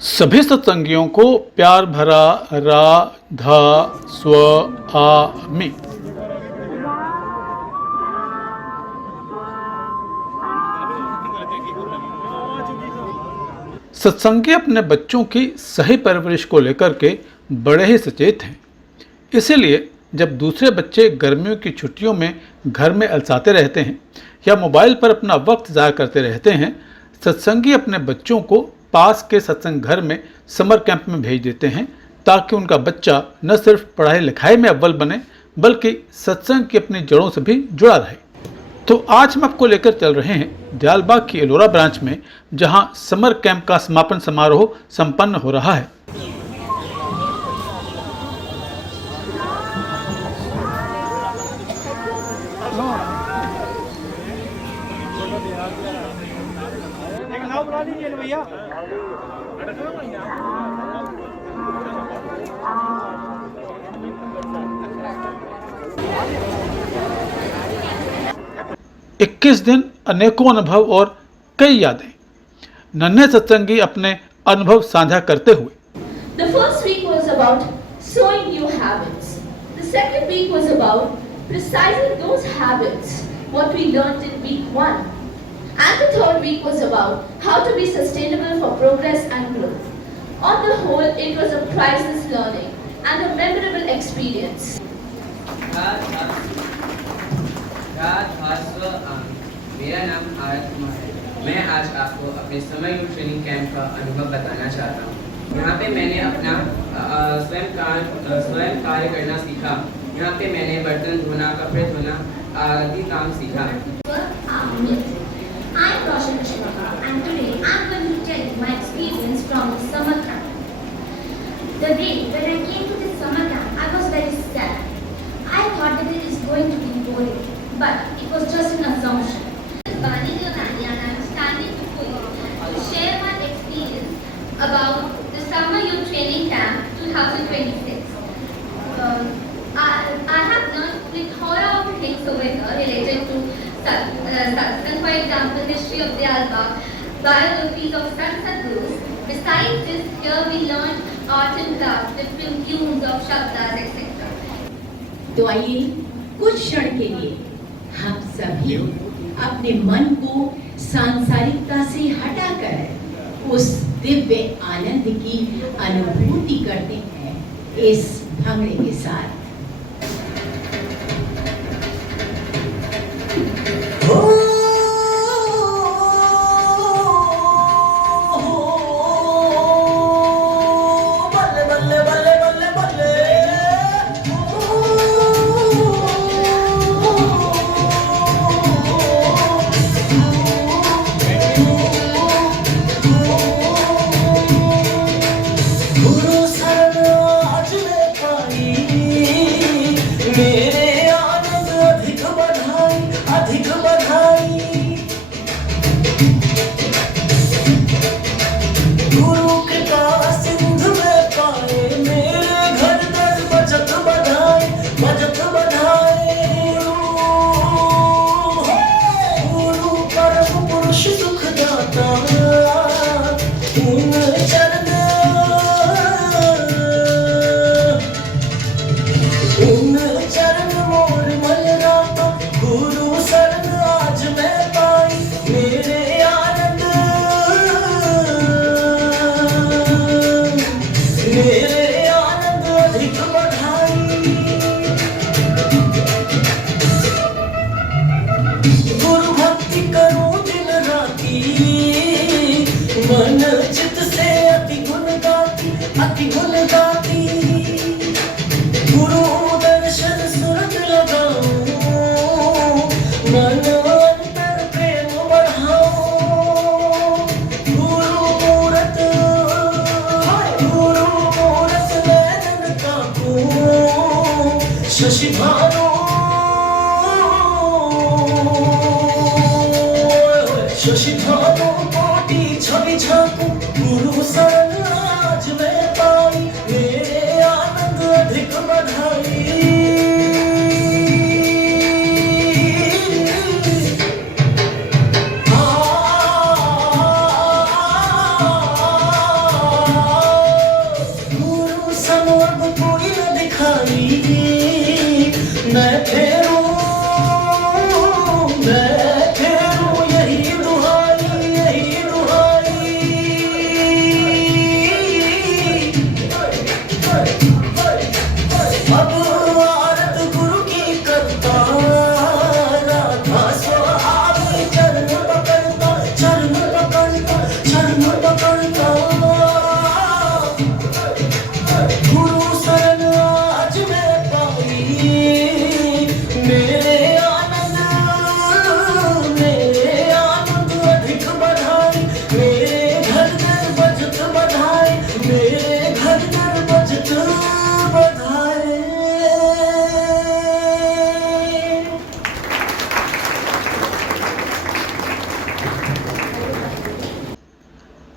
सभी सत्संगियों को प्यार भरा राधा स्वामी। सत्संगी अपने बच्चों की सही परवरिश को लेकर के बड़े ही सचेत हैं। इसीलिए जब दूसरे बच्चे गर्मियों की छुट्टियों में घर में अलसाते रहते हैं या मोबाइल पर अपना वक्त ज़ाया करते रहते हैं, सत्संगी अपने बच्चों को पास के सत्संग घर में समर कैंप में भेज देते हैं ताकि उनका बच्चा न सिर्फ पढ़ाई लिखाई में अव्वल बने बल्कि सत्संग की अपनी जड़ों से भी जुड़ा रहे। तो आज हम आपको लेकर चल रहे हैं दयालबाग की एलोरा ब्रांच में, जहां समर कैंप का समापन समारोह संपन्न हो रहा है। भैया 21 दिन, अनेकों अनुभव और कई यादें। नन्हे सत्संगी अपने अनुभव साझा करते हुए The first week was about sowing new habits. The second week was about precising those habits, what we learned in week 1. And the third week was about how to be sustainable for progress and growth. On the whole, it was a priceless learning and a memorable experience. मेरा नाम आरत कुमार है। मैं आज आपको अपने summer youth training camp का अनुभव बताना चाहता हूँ। यहाँ पे मैंने अपना स्वयं कार्य करना सीखा। यहाँ पे मैंने बर्तन धोना, कपड़े धोना आदि काम सीखा। I'm Roshan Ashwaka, and today I'm going to tell you my experience from the summer camp. The day when I came to this summer camp, I was very sad. I thought that it is going to be boring, but it was just an assumption. Bani Yonani, and I'm standing before you to share my experience about the Summer Youth Training Camp 2026. I have learned a plethora of things over here related to Satsang, for example, history of Dayalbagh, biographies of Sant Sadgurus. Besides this, here we learned art and craft, different tunes of Shabdas, etc. तो आइए कुछ क्षण के लिए हम सभी अपने मन को सांसारिकता से हटाकर उस दिव्य आनंद की अनुभूति करते हैं इस भंगड़े के साथ।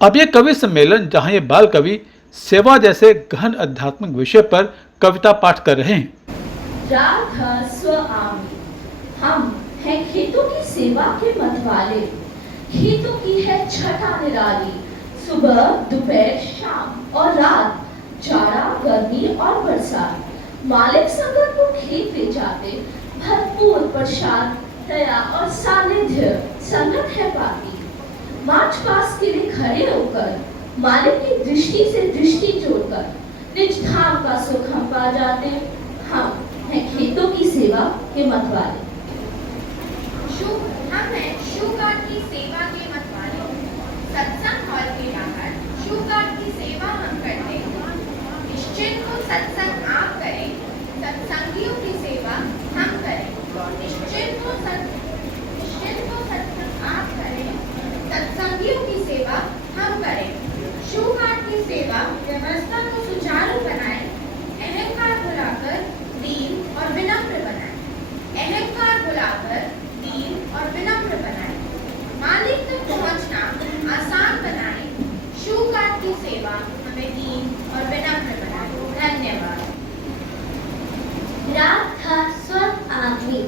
अब ये कवि सम्मेलन जहाँ ये बाल कवि सेवा जैसे गहन आध्यात्मिक विषय पर कविता पाठ कर रहे हैं। राधा स्व आमी, हम हैं खेतों की सेवा के मतवाले, खेतों की है छठा निराली, सुबह दोपहर शाम और रात, जाड़ा गर्मी और बरसात, मालिक संगत को खेत ले जाते, भरपूर प्रसाद दया और सानिध्य संगत है पाती, मार्च पास के लिए खड़े होकर मालिक की दृष्टि से दृष्टि जोड़कर निज धाम का सुख हम पा जाते, हम हैं खेतों की सेवा के मतवाले। हम हैं शूगार्ड की सेवा के मतवाले, सत्संग हॉल के बाहर शूगार्ड की सेवा हम करते हैं, निश्चिंत को सत्संग आप करें, सत्संगियों की सेवा हम करें, निश्चिंत को सत्संग आप करें, सत्संगियों की सेवा हम करें, शूगार्ड की सेवा व्यवस्था को सुचारू बनाए, अहंकार भुलाकर दीन और विनम्र बनाए, अहंकार भुलाकर दीन और विनम्र बनाए, मालिक तक पहुंचना आसान बनाए, शूगार्ड की सेवा हमें दीन और विनम्र बनाए। धन्यवाद। राधा स्व आमी,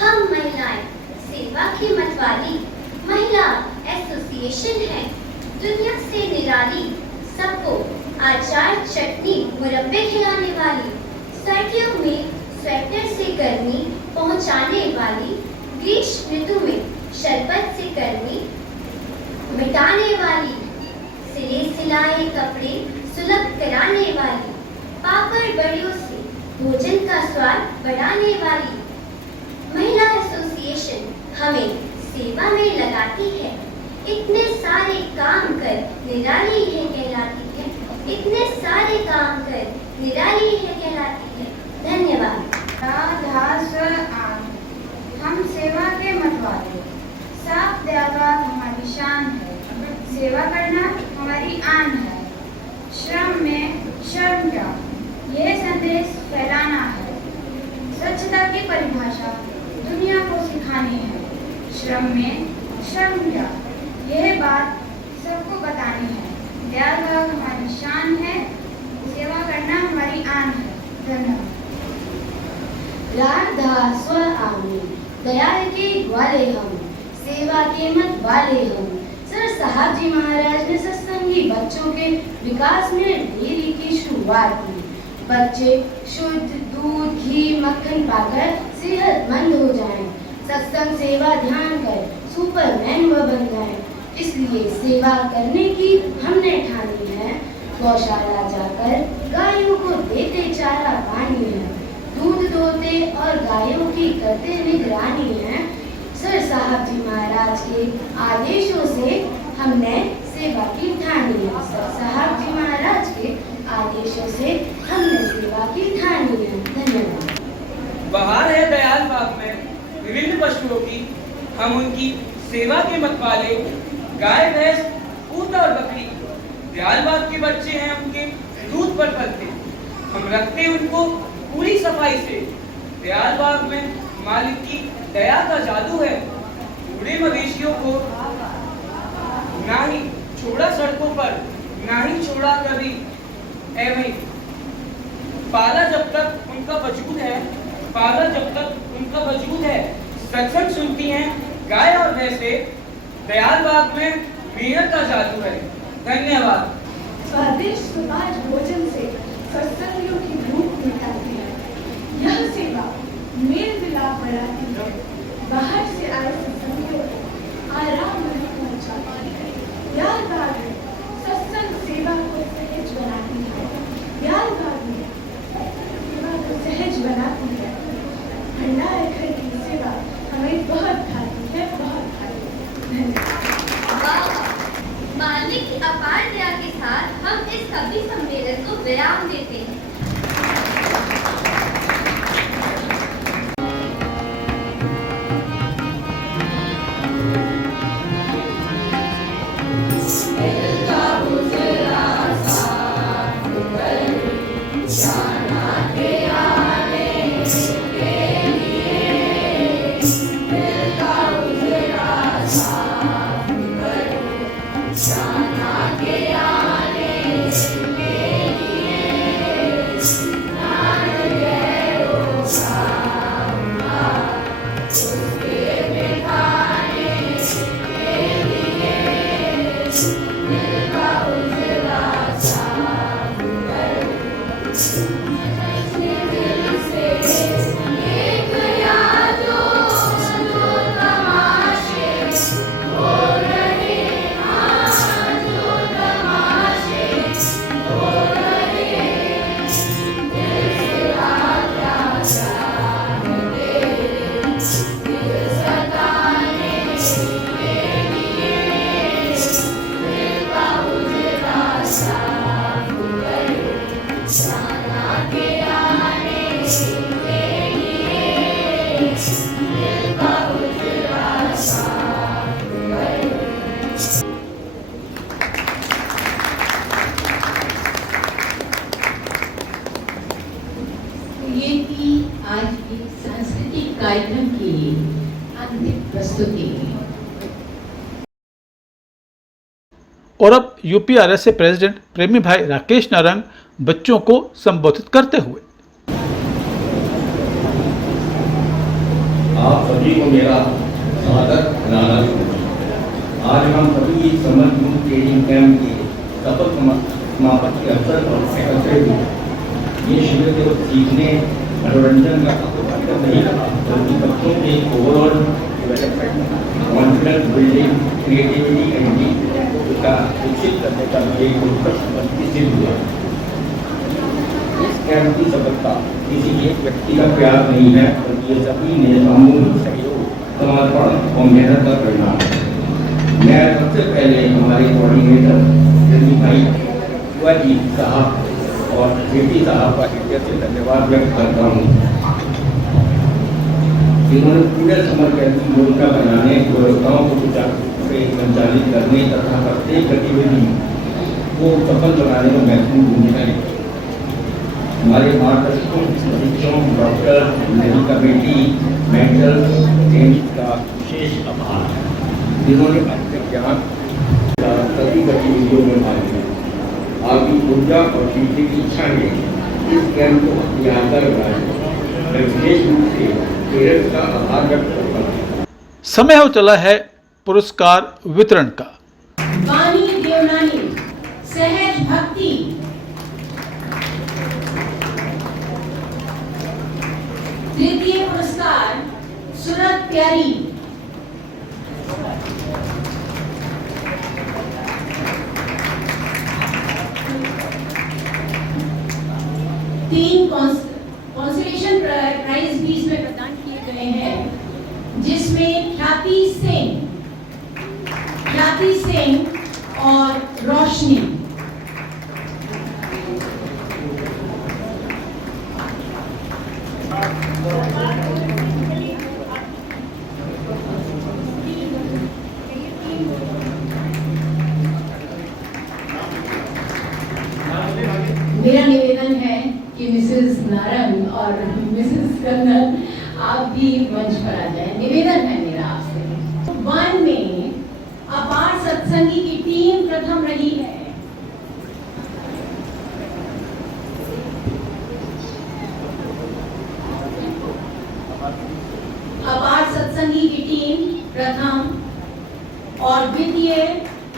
हम महिलाएं सेवा की मतवाली, महिला एसोसिएशन है दुनिया से निराली, सबको अचार चटनी मुरब्बे खिलाने वाली, सर्दियों में स्वेटर से गर्मी पहुंचाने वाली, ग्रीष्म ऋतु में शरबत से गर्मी मिटाने वाली, सिले सिलाए कपड़े सुलभ कराने वाली, पापड़ बड़ियों से भोजन का स्वाद बढ़ाने वाली, महिला एसोसिएशन हमें सेवा में लगाती है, इतने सारे काम कर निराली है कहलाती है, इतने सारे काम कर निराली है कहलाती है। धन्यवाद। राधा स्व आमी, हम सेवा के मतवाले, साफ त्यागा हमारी शान है, सेवा करना हमारी आन है, श्रम में शर्म क्या, यह संदेश फैलाना है, स्वच्छता की परिभाषा दुनिया को सिखानी है, श्रम में शर्म क्या, यह बात सबको बतानी है, दयाल भाव हमारी शान है, सेवा करना हमारी आन है। धन्यवाद। राधा स्व आमी, दयाल के ग्वाले हम, सेवा के मत वाले हम। सर साहब जी महाराज ने सत्संगी बच्चों के विकास में डेयरी की शुरुआत की। बच्चे शुद्ध दूध घी मक्खन पाकर सेहतमंद हो जाएं, सत्संग सेवा ध्यान कर सुपरमैन वह बन जाएं। इसलिए सेवा करने की हमने ठानी है, गौशाला जाकर गायों को देते चारा पानी है, दूध दोते और गायों की करते निगरानी है। सर साहब जी महाराज के आदेशों से हमने सेवा की ठानी है, सर साहब जी महाराज के आदेशों से हमने सेवा की ठानी है। धन्यवाद। बहार है दयाल बाग में विभिन्न पशुओं की, हम उनकी सेवा के मतवाले, गाय भैंस ऊंट और बकरी, दयाल बाग के बच्चे हैं उनके दूध पर पलते, हम रखते उनको पूरी सफाई से। दयाल बाग में मालिक की दया का जादू है, बूढ़े मवेशियों को ना ही छोड़ा सड़कों पर, ना ही छोड़ा कभी ऐਵੇਂ पाला जब तक उनका वजूद है, पाला जब तक उनका वजूद है। सत्संग सुनती हैं गाय और भैंसे, दयाल बाग में मेहनत का जादू है। धन्यवाद। स्वादिष्ट सुपाच्य भोजन से सत्संगियों की भूख मिटाती है, यह सेवा मेल मिलाप बढ़ाती है, बाहर से आए सत्संगियों को आराम में पहुंचाती है। दयाल बाग में सत्संग सेवा को सहज बनाती है, दयाल बाग में सेवा को सहज बनाती है। भंडार घर की सेवा हमें बहुत भाती है, बहुत भाती है। धन्यवाद। मालिक की अपार दया के साथ हम इस कवि सम्मेलन को विराम देते हैं। Shana यूपीआरएसए प्रेसिडेंट प्रेमी भाई राकेश नारंग बच्चों को संबोधित करते हुए। आप सभी को मेरा स्वागत नाराज। आज हम सभी समर यूथ ट्रेनिंग कैंप के सफल समापन के अवसर पर एकत्रित हुए। ये शिविर केवल सीखने मनोरंजन का नहीं रहा, बल्कि बच्चों के overall development, confidence building, creativity and का विकसित करने का एक उत्कृष्ट मंच सिद्ध हुआ। इस कैंप की सफलता किसी एक व्यक्ति का प्रयास नहीं है, बल्कि ये सभी ने सामूहिक सहयोग, समर्पण और मेहनत का परिणाम है। मैं सबसे पहले हमारे कोऑर्डिनेटर प्रेमी भाई शिवाजी साहब और जेपी साहब का हृदय से धन्यवाद व्यक्त करता हूँ, जिन्होंने पूरे समर कैंप की योजना बनाने, व्यवस्थाओं को सुचारू रूप से संचालित करने तथा प्रत्येक गतिविधि को सफल बनाने में महत्वपूर्ण भूमिका निभाई। हमारे मार्गदर्शकों, शिक्षकों, doctor, medical committee, mental teams का विशेष आभार, जिन्होंने अपने ज्ञान सभी गतिविधियों में भाग लिया। आपकी ऊर्जा और सीखने की इच्छा ने इस कैंप को यादगार बनाया। मैं विशेष रूप से पेरेंट्स का आभार व्यक्त करता हूँ। समय हो चला है पुरस्कार वितरण का। वाणी देवनानी, सहज भक्ति। तृतीय पुरस्कार सुरत प्यारी। तीन कॉन्सोलेशन प्राइज भी इसमें प्रदान किए गए हैं, जिसमें ख्याति सिंह और रोशनी। मेरा निवेदन है कि मिसेस नारंग और मिसेस कर्नल आप भी मंच पर आ जाएं। निवेदन है मेरा आपसे। 1 में अपार सत्संगी की टीम प्रथम रही है। अपार सत्संगी की टीम प्रथम और द्वितीय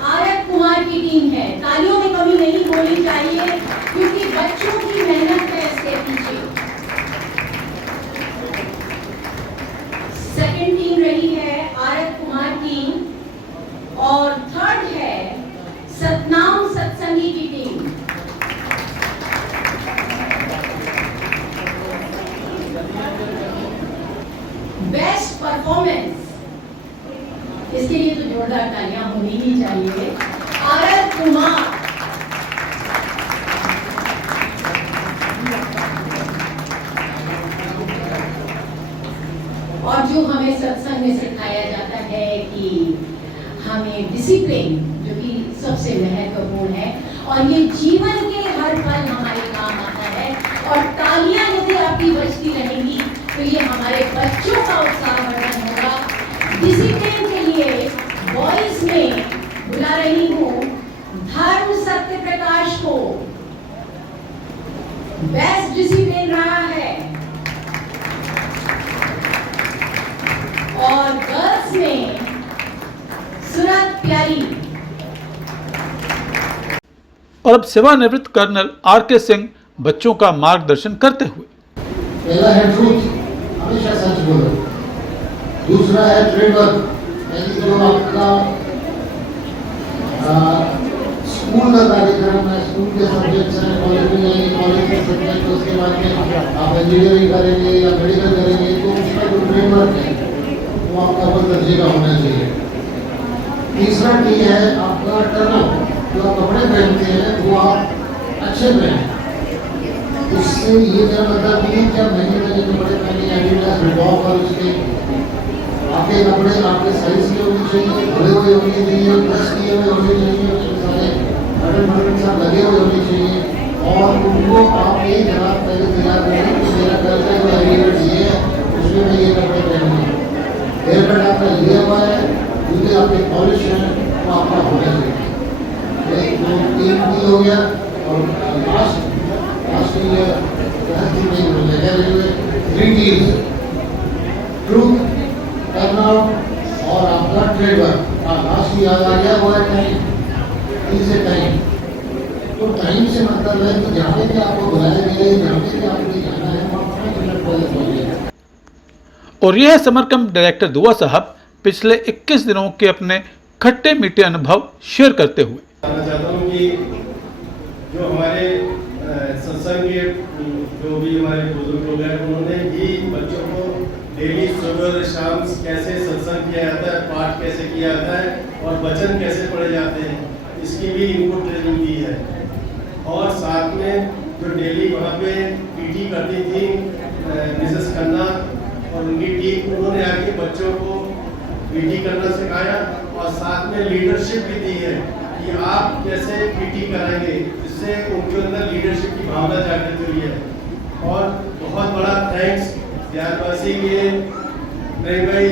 आरत कुमार की टीम है। तालियों में कमी नहीं होनी चाहिए, क्योंकि बच्चों की मेहनत है इसके पीछे। सेकंड टीम रही है आरत कुमार की और थर्ड है सतनाम सत्संगी की टीम। बेस्ट परफॉर्मेंस, इसके लिए तो जोरदार तालियां होनी ही चाहिए। आरत कुमार। और जो हमें सत्संग में सिखाया जाता है कि हमें डिसिप्लिन, जो कि सबसे महत्वपूर्ण है, और ये जीवन के हर पल हमारे काम आता है। और तालियां यदि आपकी बजती रहेंगी तो ये हमारे बच्चों का उत्साहवर्धन होगा। डिसिप्लिन के लिए वॉइस में बुला रही हूँ धर्म सत्य प्रकाश को। बेस्ट डिसिप्लिन रहा है। और गर्ल्स में सुरत प्यारी। और अब सेवानिवृत्त कर्नल आर.के. सिंह बच्चों का मार्गदर्शन करते हुए। पहला है ट्रूथ, हमेशा सच बोलो। दूसरा है ट्रेडवर्क, यानी जो आपका स्कूल का कार्यक्रम है, स्कूल के सब्जेक्ट्स हैं, कॉलेज में जाएंगे, कॉलेज के सब्जेक्ट, उसके बाद में आप इंजीनियरिंग करेंगे या मेडिकल करेंगे, तो उसका जो ट्रेडवर्क है वो आपका बस दर्जे का होना चाहिए। तीसरा टी है आपका टर्नअप, जो आप कपड़े पहनते हैं वो आप अच्छे पहने। उससे ये क्या मतलब नहीं है क्या महीने तक के कपड़े पहने, एडिडास, रिबॉक और उसके आपके कपड़े आपके साइज के होने चाहिए, धुले हुए होने चाहिए, प्रेस किए हुए होने चाहिए, उसमें सारे बटन सब लगे हुए होने चाहिए। और उनको आप एक जगह पहले तैयार करें कि मेरा घर का जो एलिमेंट ये है उसमें मैं ये कपड़े पहनूंगा। हेयर कट आपका लिया हुआ है, जूते आपके पॉलिश हैं, वो आपका होना चाहिए। 3 डी हो गया और लास्ट ये 3 Ds, ट्रूथ, टर्नआउट और आपका ट्रेडवर्क। लास्ट याद आ गया वो है टाइम। इसे टाइम, तो टाइम से मतलब है कि जहाँ पे आपको बुलाया गया, जहाँ पे आपको जाना है, वहाँ 5 मिनट पहले पहुँचिए। और यह है समर कैंप डायरेक्टर दुआ साहब पिछले 21 दिनों के अपने खट्टे मीठे अनुभव शेयर करते हुए। बताना चाहता हूँ कि जो हमारे सत्संग के जो भी हमारे बुजुर्ग लोग हैं, उन्होंने भी बच्चों को डेली सुबह शाम कैसे सत्संग किया जाता है, पाठ कैसे किया जाता है और वचन कैसे पढ़े जाते हैं, इसकी भी इनको ट्रेनिंग दी है। और साथ में जो डेली वहाँ पे पीटी करती थी मिसेस खन्ना और उनकी टीम, उन्होंने आके बच्चों को पीटी करना सिखाया और साथ में लीडरशिप भी दी है कि आप कैसे पीटी कराएंगे, इससे उनके अंदर लीडरशिप की भावना जागृत हुई है। और बहुत बड़ा थैंक्स बिहारवासी के प्रेम भाई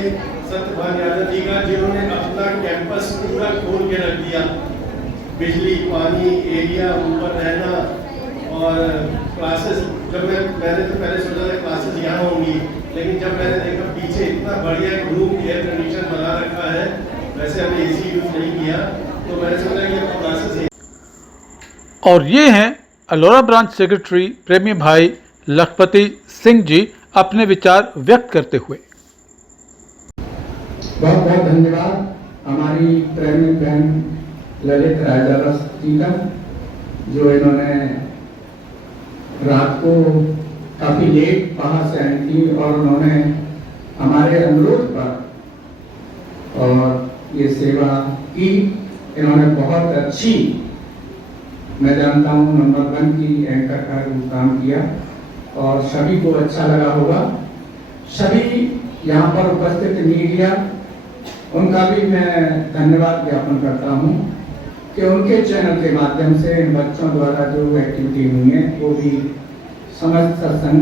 सत्यभान यादव जी का, जिन्होंने अपना कैंपस पूरा खोल के रख दिया। बिजली, पानी, एरिया, ऊपर रहना और क्लासेस। जब मैंने तो पहले सोचा था क्लासेस यहाँ होंगी, लेकिन जब मैंने देखा पीछे इतना बढ़िया रूम एयर कंडीशन बना रखा है, वैसे हमने एसी यूज नहीं किया, तो मैंने सोचा कि अब क्लासेस है। और ये हैं अलोरा ब्रांच सेक्रेटरी प्रेमी भाई लखपति सिंह जी अपने विचार व्यक्त करते हुए। बहुत बहुत धन्यवाद हमारी प्रेमी बहन ललित राजा जी का, जो इन्होंने रात को काफ़ी लेट बाहर से आई थी और उन्होंने हमारे अनुरोध पर और ये सेवा की। इन्होंने बहुत अच्छी, मैं जानता हूँ नंबर 1 की एंकर का काम किया और सभी को अच्छा लगा होगा। सभी यहाँ पर उपस्थित मीडिया, उनका भी मैं धन्यवाद ज्ञापन करता हूँ कि उनके चैनल के माध्यम से इन बच्चों द्वारा जो एक्टिविटी हुई है वो भी समस्त सत्संग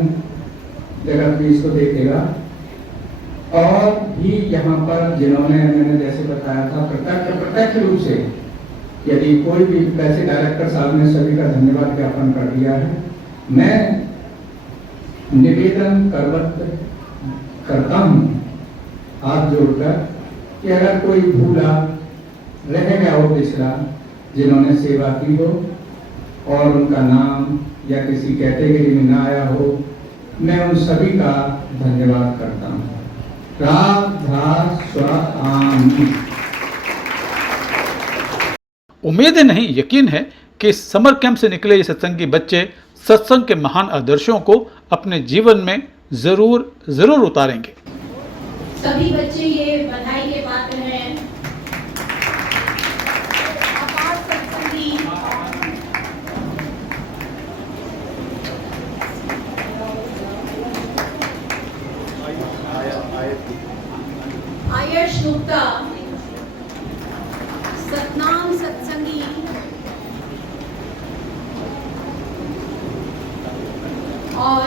जगत भी इसको देखेगा। और भी यहाँ पर जिन्होंने, मैंने जैसे बताया था, प्रत्यक्ष रूप से, यदि कोई भी, वैसे डायरेक्टर साहब ने सभी का धन्यवाद ज्ञापन कर दिया है। मैं निवेदन करता हूँ हाथ जोड़कर कि अगर कोई भूला रह गया हो पिछला, जिन्होंने सेवा की हो और उनका नाम या किसी कैटेगरी में ना आया हो, मैं उन सभी का धन्यवाद करता हूँ। राधा स्वामी। उम्मीद नहीं, यकीन है कि समर कैंप से निकले ये सत्संगी बच्चे सत्संग के महान आदर्शों को अपने जीवन में जरूर उतारेंगे। सभी बच्चे ये बधाई के पात्र हैं। अपार सत्संगी आयश गुप्ता, सतनाम सत्संगी और